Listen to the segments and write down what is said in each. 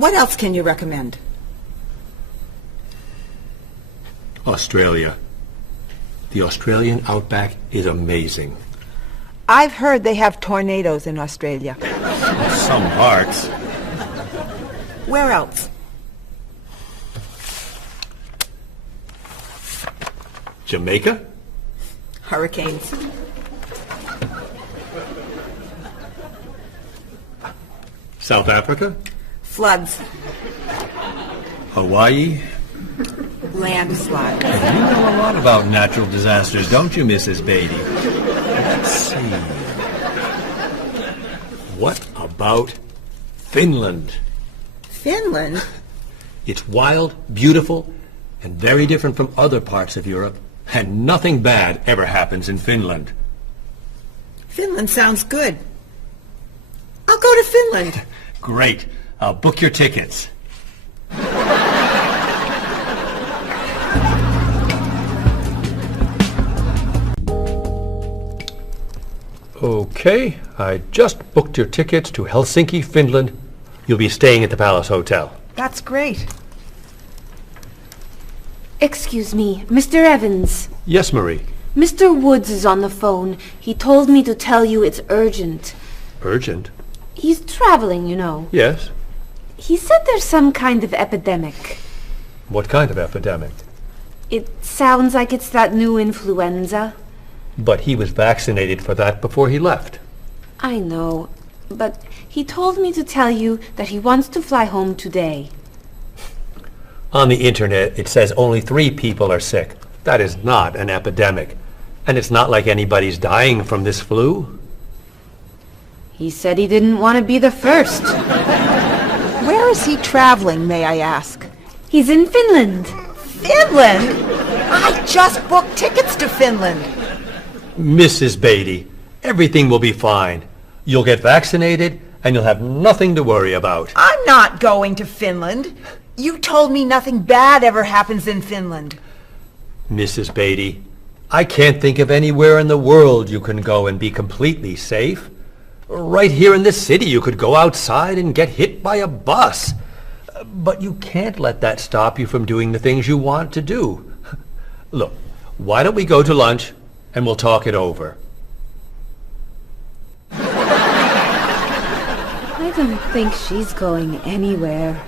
What else can you recommend? Australia. The Australian outback is amazing. I've heard they have tornadoes in Australia. Some parts. Where else? Jamaica? Hurricanes. South Africa? Floods. Hawaii? Landslides. You know a lot about natural disasters, don't you, Mrs. Beatty? Let's see. What about Finland? Finland? It's wild, beautiful, and very different from other parts of Europe. And nothing bad ever happens in Finland. Finland sounds good. I'll go to Finland. Great. I'll book your tickets. Okay, I just booked your tickets to Helsinki, Finland. You'll be staying at the Palace Hotel. That's great. Excuse me, Mr. Evans. Yes, Marie. Mr. Woods is on the phone. He told me to tell you it's urgent. Urgent? He's traveling, you know. Yes. He said there's some kind of epidemic. What kind of epidemic? It sounds like it's that new influenza. But he was vaccinated for that before he left. I know, but he told me to tell you that he wants to fly home today. On the internet, it says only 3 people are sick. That is not an epidemic. And it's not like anybody's dying from this flu. He said he didn't want to be the first. Where is he traveling, may I ask? He's in Finland. Finland? I just booked tickets to Finland. Mrs. Beatty, everything will be fine. You'll get vaccinated, and you'll have nothing to worry about. I'm not going to Finland. You told me nothing bad ever happens in Finland. Mrs. Beatty, I can't think of anywhere in the world you can go and be completely safe. Right here in this city, you could go outside and get hit by a bus. But you can't let that stop you from doing the things you want to do. Look, why don't we go to lunch and we'll talk it over? I don't think she's going anywhere.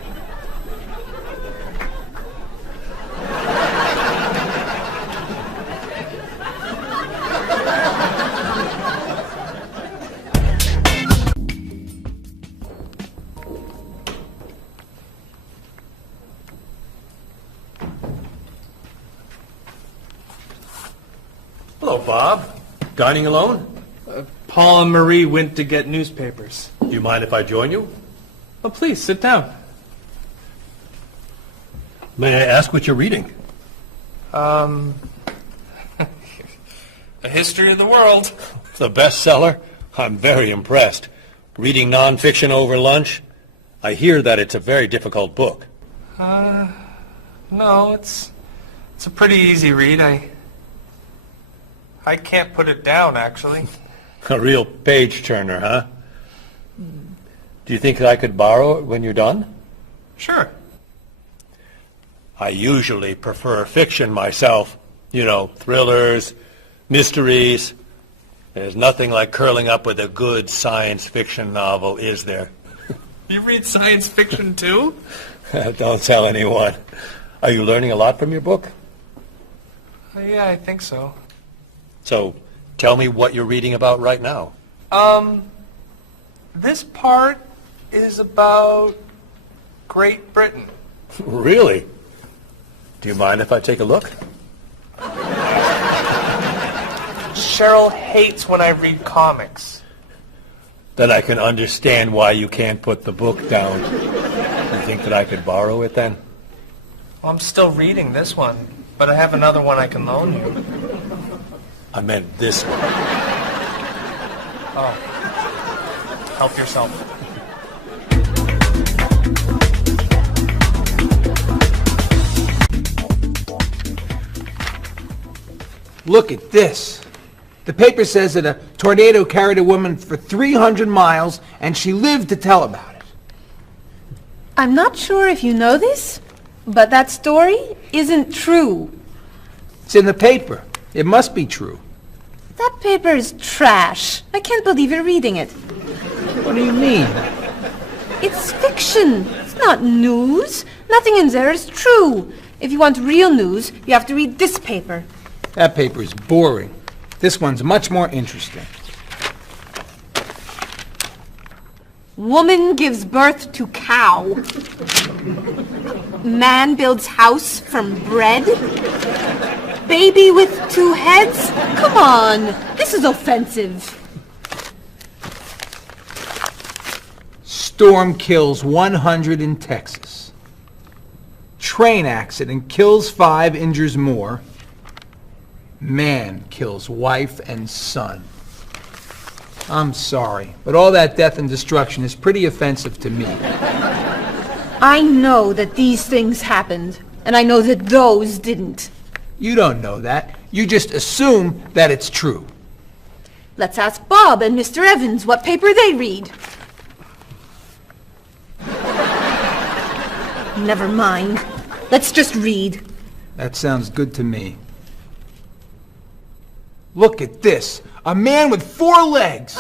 Hello, Bob. Dining alone? Paul and Marie went to get newspapers. Do you mind if I join you? Oh, please, sit down. May I ask what you're reading? A History of the World. The bestseller? I'm very impressed. Reading nonfiction over lunch? I hear that it's a very difficult book. No, it's a pretty easy read. I can't put it down, actually. A real page-turner, huh? Do you think I could borrow it when you're done? Sure. I usually prefer fiction myself. You know, thrillers, mysteries. There's nothing like curling up with a good science fiction novel, is there? You read science fiction, too? Don't tell anyone. Are you learning a lot from your book? Yeah, I think so. So, tell me what you're reading about right now. This part is about Great Britain. Really? Do you mind if I take a look? Cheryl hates when I read comics. Then I can understand why you can't put the book down. You think that I could borrow it then? Well, I'm still reading this one, but I have another one I can loan you. I meant this one. Oh. Help yourself. Look at this. The paper says that a tornado carried a woman for 300 miles, and she lived to tell about it. I'm not sure if you know this, but that story isn't true. It's in the paper. It must be true. That paper is trash. I can't believe you're reading it. What do you mean? It's fiction. It's not news. Nothing in there is true. If you want real news, you have to read this paper. That paper is boring. This one's much more interesting. Woman gives birth to cow. Man builds house from bread. Baby with 2 heads? Come on, this is offensive. Storm kills 100 in Texas. Train accident kills 5, injures more. Man kills wife and son. I'm sorry, but all that death and destruction is pretty offensive to me. I know that these things happened, and I know that those didn't. You don't know that. You just assume that it's true. Let's ask Bob and Mr. Evans what paper they read. Never mind. Let's just read. That sounds good to me. Look at this. A man with 4 legs.